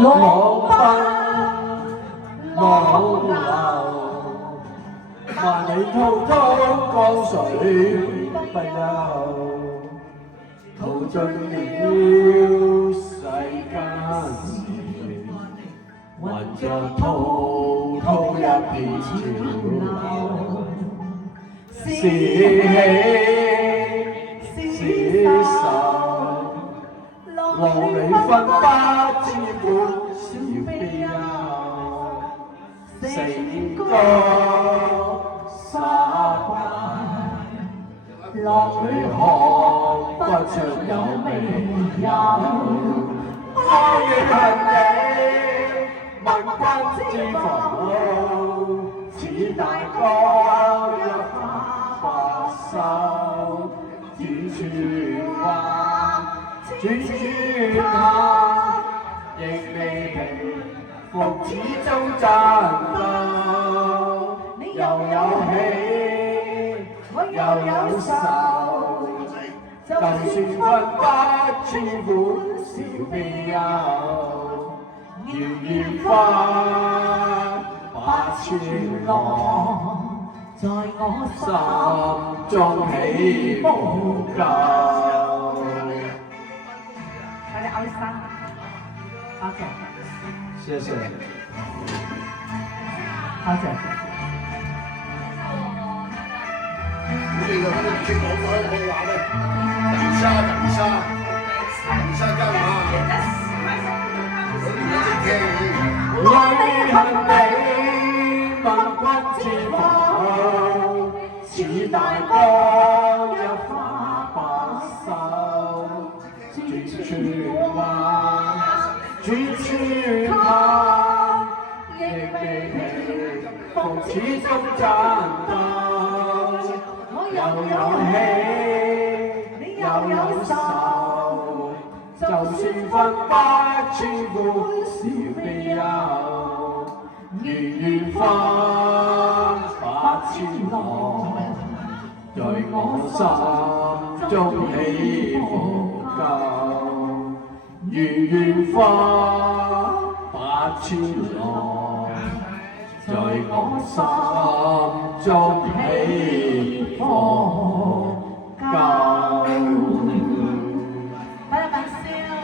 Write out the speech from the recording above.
浪奔浪流，萬里滔滔江水不休，淘盡了世間事，混着滔滔一片潮流，是喜是愁，浪裏分不清歡笑悲憂，成歌沙敗，浪裏看不出有未有，愛與恨你問君知否？似大江一發不收，轉轉彎，轉轉下，亦未平復始終戰鬥。又有喜，又有愁，就算分不清歡笑悲憂，緣分百千浪，在我心中起伏夠。快啲歐生，多謝，謝謝。多謝。你哋嗰啲講廣東話咧，人沙加馬，我哋都識聽。愛恨你問君知否？似大江一發不收，轉轉彎，轉轉下，亦未平復始終戰鬥。又有喜，又有愁，就算分不清歡笑悲憂，緣分百千浪，在我心中起伏夠。緣分百千浪，在我心中起伏。